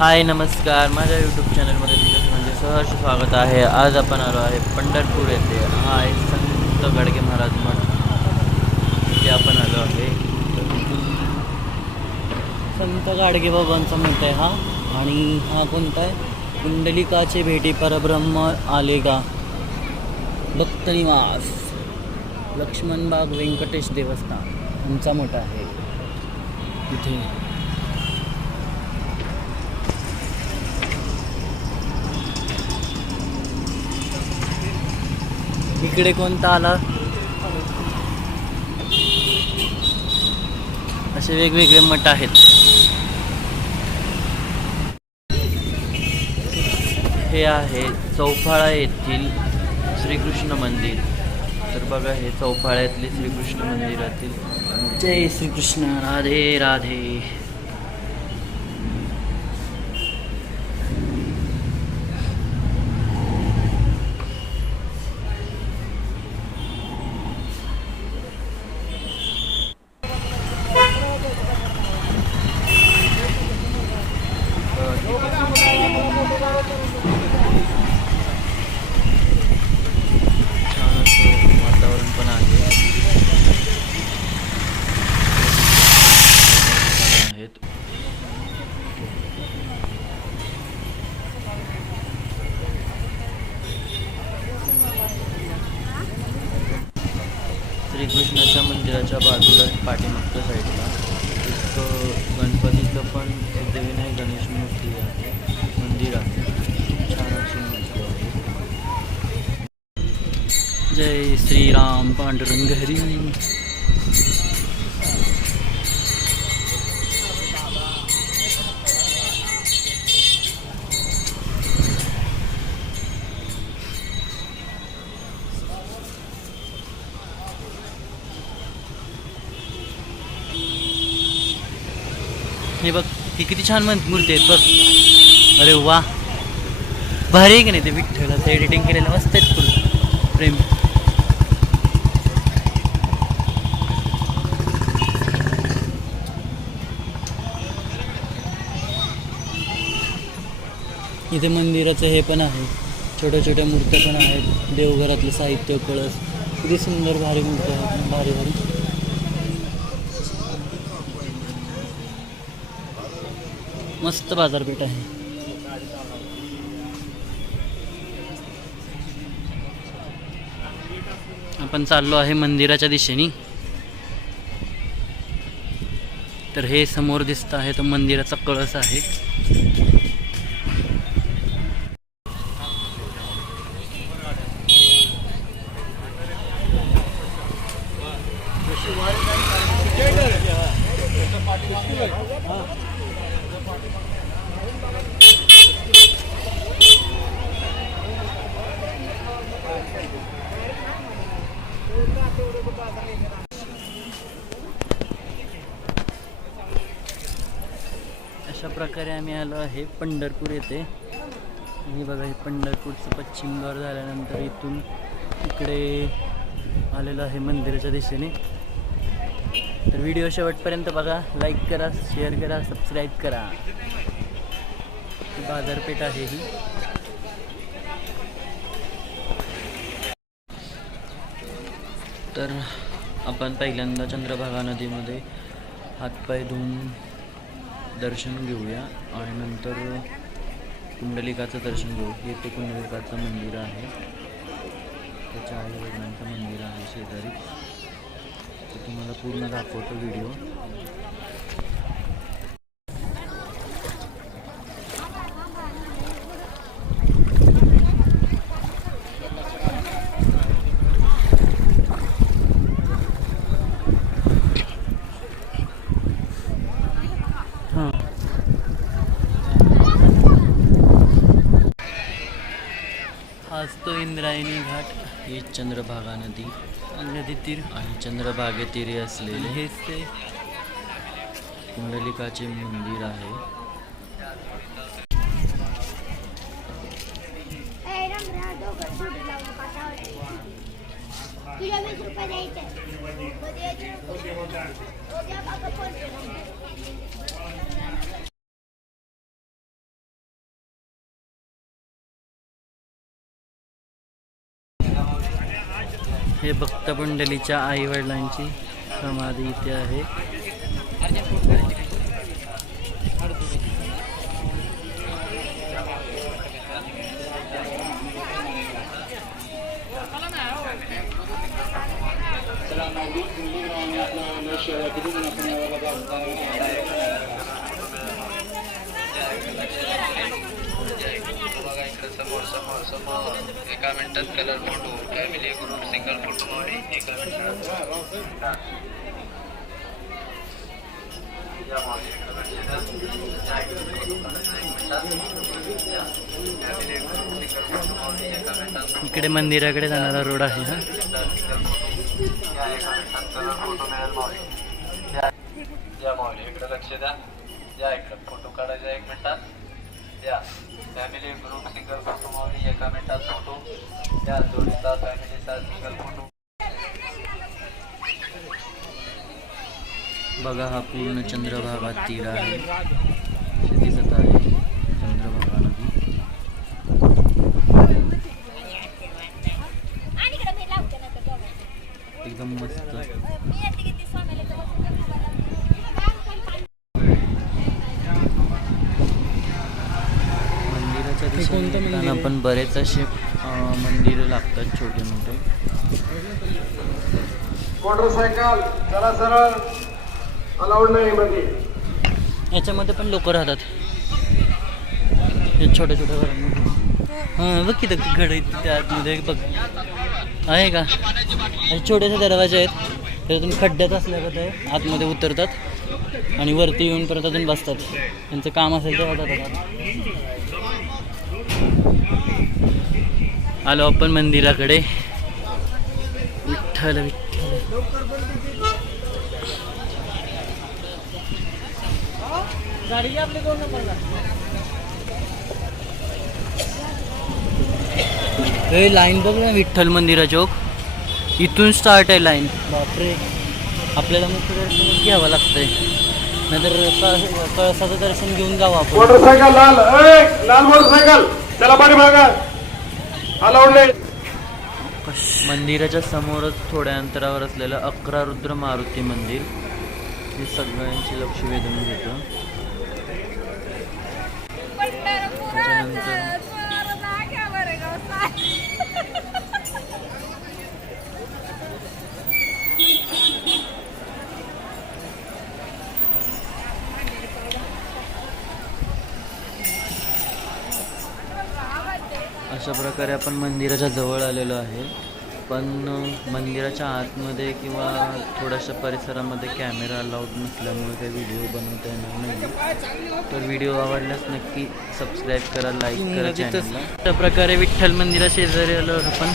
हाय नमस्कार. माझ्या यूट्यूब चॅनलमध्ये तुमचं म्हणजे सहर्ष स्वागत आहे. आज आपण आलो आहे पंढरपूर येथे. हा आहे संत गाडगे महाराज मठ इथे आपण आलो आहे. संत गाडगे बाबांचा मठ आहे हा. आणि हा कोणता आहे? कुंडलिकाचे भेटी परब्रह्म आले का भक्तनिवास लक्ष्मणबाग व्यंकटेश देवस्थान. आमचा मठ आहे. तिथे इकडे कोणता आला? असे वेगवेगळे मठ आहेत. हे आहे चौफाळा येथील श्रीकृष्ण मंदिर. तर बघा हे चौफाळ्यातले श्रीकृष्ण मंदिरातील जय श्रीकृष्ण राधे राधे छान असं वातावरण पण आहे आहेत श्रीकृष्णाच्या मंदिराच्या बाजूला पाठीमागच्या साईडला एक गणपतीचं पण सिद्धिविनायक गणेश मूर्ती आहे. मंदिर आहे. खूप छान अशी मूर्ती आहे. जय श्रीराम पांडुरंग हरी. हे बघ ही किती छान मूर्ती आहेत बघ. अरे वा. भारी की नाही ते विठ्ठलाचं एडिटिंग केलेलं मस्त आहेत पूर्ण. प्रेम. इथे मंदिराचं हे पण आहे. छोट्या छोट्या मूर्त्या पण आहेत. देवघरातलं साहित्य कळस. किती सुंदर भारी मूर्त्या आहेत. भारी भारी. मस्त बाजारपेठ आहे. आपण चाललो आहे मंदिराच्या दिशेने. तर हे समोर दिसत आहे तो मंदिराचा कळस आहे. अशा प्रकारे आम्ही आलो आहे पंढरपूर येथे. आणि बघा हे पंढरपूरचं पश्चिम द्वार झाल्यानंतर इथून इकडे आलेलं आहे मंदिराच्या दिशेने. तर व्हिडिओ शेवटपर्यंत बघा लाईक करा शेअर करा सबस्क्राईब करा. बाजारपेठ आहे ही. तर आपण पहिल्यांदा चंद्रभागा नदीमध्ये हातपाय धुवून दर्शन घेऊया आणि नंतर कुंडलिकाचं दर्शन घेऊ. हे ते कुंडलिकाचं मंदिर आहे. त्याच्या आई वडिलांचं मंदिर आहे शेजारी. तर तुम्हाला पूर्ण दाखवतो हाँ। हाच तो इंद्रायणी घाट ही चंद्रभागा नदी। नदी तीर आणि चंद्रभागेतीरी असलेले हेच ते कुंडलिकाचे मंदिर आहे. रुपये हे भक्त मंडलीच्या आई वडिलांची समाधी इथे आहे बघा इकडे समोर समोर समोर. एका मिनिटात colour photo family group single photo मध्ये एका मिनिटात. इकडे मंदिराकडे जाणारा रोड आहे हा. या एका मिनिटात कलर फोटो मिळेल माऊली या या माऊली इकडे लक्ष द्या. या इकडे. फोटो काढायचा एक मिनिटात. या. Family group single photo Mauli एका मिनिटात फोटो त्या जोडीचा फॅमिलीचा सिंगल फोटो बघा हा पूर्ण चंद्रभागा तीर आहे. दिसत आहे चंद्रभागा नदी आणि इकडे मी लावते ना तर दोघं. एकदम मस्त मी येते की ती स्वामीला तर मंदिराच्या येताना पण बरेच असे मंदिर लागतात छोटे मोठे. मोटरसायकल चला सरळ. अलाउड नाही मध्ये याच्यामध्ये पण लोक राहतात. छोट्या छोट्या घरांमध्ये. हां बघ किती घड त्या आतमध्ये बघ. आहे का? छोटेसे दरवाजे आहेत. त्याच्यातून खड्ड्यात असल्यागत आहे. आतमध्ये उतरतात आणि वरती येऊन परत अजून बसतात. त्यांचं काम असेल ते जातात. आलो आपण मंदिराकडे. विठ्ठल विठ्ठल. हे लाईन बघ ना विठ्ठल मंदिरा चौक इथून स्टार्ट आहे लाईन बापरे. आपल्याला मुख्य दर्शनच घ्यावं लागतंय. नाहीतर कळसाचं दर्शन घेऊन जावं आपण. मोटरसायकल लाल लाल मोटरसायकल. त्याला पाणी मागा. अलाउड नाही मंदिराच्या समोरच थोड्या अंतरावर असलेलं अकरा रुद्र मारुती मंदिर. हे सगळ्यांची लक्ष वेधून घेतं. अशा प्रकारे आपण मंदिराच्या जवळ आलेलो आहे. पण मंदिराच्या आतमध्ये किंवा थोड्याशा परिसरामध्ये कॅमेरा अलाउड नसल्यामुळे काही व्हिडिओ बनवता येणार नाही. तर व्हिडिओ आवडल्यास नक्की सबस्क्राईब करा लाईक करा अशा प्रकारे विठ्ठल मंदिरा शेजारी आलो आपण.